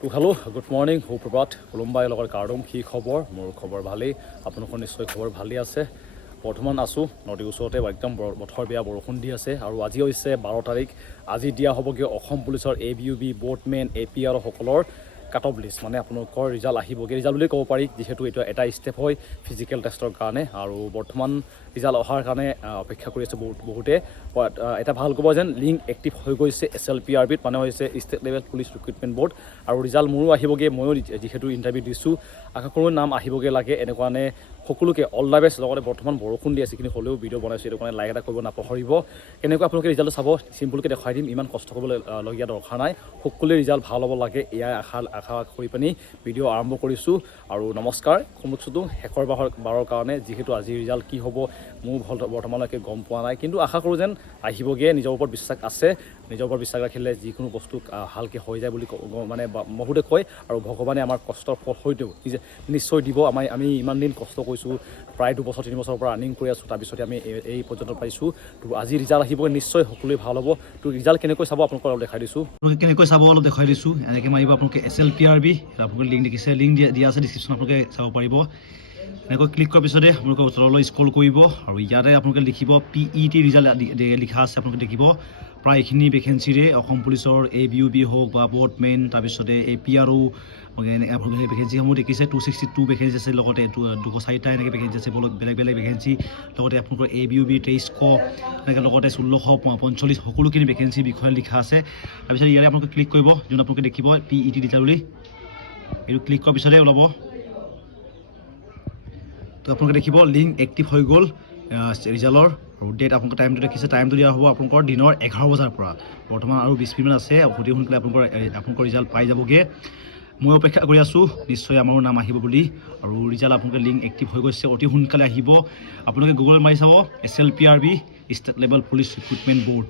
hello' good morning সুপ্ৰভাত কোনোবাই লগত কাৰ্ডম কি খবৰ মোৰ খবৰ ভালেই আপোনালোকৰ নিশ্চয় খবৰ ভালেই আছে বৰ্তমান আছোঁ নদীৰ ওচৰতে একদম বতৰ বেয়া বৰষুণ দি আছে আৰু আজি হৈছে 12 তাৰিখ আজি দিয়া হ'বগৈ অসম পুলিচৰ ABUB বোটমেন APR সকলৰ কাট অফ লিষ্ট মানে আপোনালোকৰ ৰিজাল্ট আহিবগৈ ৰিজাল্ট বুলি ক'ব পাৰি যিহেতু এইটো এটা ষ্টেপ হয় ফিজিকেল টেষ্টৰ কাৰণে আৰু বৰ্তমান ৰিজাল্ট অহাৰ কাৰণে অপেক্ষা কৰি আছে বহুতে এটা ভাল ক'ব যেন লিংক এক্টিভ হৈ গৈছে SLPRBত মানে হৈছে state level police recruitment board আৰু ৰিজাল্ট মোৰো আহিবগৈ ময়ো যিহেতু ইণ্টাৰভিউ দিছোঁ আশা কৰোঁ নাম আহিবগৈ লাগে এনেকুৱানে সকলোকে অল দ্য বেষ্ট লগতে বৰ্তমান বৰষুণ দি আছে কিন্তু হ'লেও ভিডিঅ' বনাইছোঁ এইটো কাৰণে লাইক এটা কৰিব নাপাহৰিব কেনেকৈ আপোনালোকে ৰিজাল্টটো চাব চিম্পুলকৈ দেখুৱাই দিম ইমান কষ্ট কৰিবলগীয়া দৰকাৰ নাই সকলোৱে ৰিজাল্ট ভাল হ'ব লাগে এয়াই আশা কৰি পিনি ভিডিঅ' আৰম্ভ কৰিছোঁ আৰু নমস্কাৰ সমুখটো শেষৰ বাৰৰ কাৰণে যিহেতু আজি ৰিজাল্ট কি হ'ব মোৰ বৰ্তমানলৈকে গম পোৱা নাই কিন্তু আশা কৰোঁ যেন আহিবগৈ নিজৰ ওপৰত বিশ্বাস আছে নিজৰ ওপৰত বিশ্বাস ৰাখিলে যিকোনো বস্তু ভালকৈ হৈ যায় বুলি মানে বহুতে কয় আৰু ভগৱানে আমাৰ কষ্টৰ ফল হয়তো নিশ্চয় দিব আমি ইমান দিন কষ্ট কৰিছোঁ প্ৰায় 2 বছৰ 3 বছৰৰ পৰা ৰানিং কৰি আছোঁ তাৰপিছতে আমি এই পৰ্যন্ত পাইছোঁ তো আজি ৰিজাল্ট আহিবগৈ নিশ্চয় সকলোৱে ভাল হ'ব তো ৰিজাল্ট কেনেকৈ চাব আপোনালোকক অলপ দেখাই দিছোঁ কেনেকৈ চাব অলপ দেখাই দিছোঁ এনেকৈ মাৰিব আপোনালোকে SLPRB আপোনালোকে লিংক দেখিছে লিংক দিয়া আছে ডিছক্ৰিপশ্যন আপোনালোকে চাব পাৰিব এনেকৈ ক্লিক কৰাৰ পিছতে আপোনালোকে তললৈ স্ক্ৰল কৰিব আৰু ইয়াতে আপোনালোকে লিখিব PET ৰিজাল্ট লিখা আছে আপোনালোকে দেখিব প্ৰায় এইখিনি ভেকেঞ্চিৰে অসম পুলিচৰ ABUB হওক বা বোটমেন তাৰপিছতে APRO আপোনালোকে ভেকেঞ্চিসমূহ দেখিছে 262 ভেকেঞ্চি আছে লগতে 204টা এনেকৈ ভেকেঞ্চি আছে বেলেগ ভেকেঞ্চি লগতে আপোনালোকৰ ABUB 2300 এনেকৈ লগতে 1645 সকলোখিনি ভেকেঞ্চিৰ বিষয়ে লিখা আছে তাৰপিছত ইয়াৰে আপোনালোকে ক্লিক কৰিব যোন আপোনালোকে দেখিব PET ৰিজাল্ট বুলি এইটো ক্লিক কৰাৰ পিছতে ওলাব তো আপোনালোকে দেখিব লিংক এক্টিভ হৈ গ'ল ৰিজাল্টৰ আৰু ডেট আপোনালোকৰ টাইমটো দেখিছে টাইমটো দিয়া হ'ব আপোনালোকৰ দিনৰ 11 বজাৰ পৰা বৰ্তমান আৰু 20 মিনিটমান আছে অতি সোনকালে আপোনালোকৰ ৰিজাল্ট পাই যাবগৈ মই অপেক্ষা কৰি আছোঁ নিশ্চয় আমাৰো নাম আহিব বুলি আৰু ৰিজাল্ট আপোনালোকে লিংক এক্টিভ হৈ গৈছে অতি সোনকালে আহিব আপোনালোকে গুগল মাৰি চাব SLPRB state level police recruitment board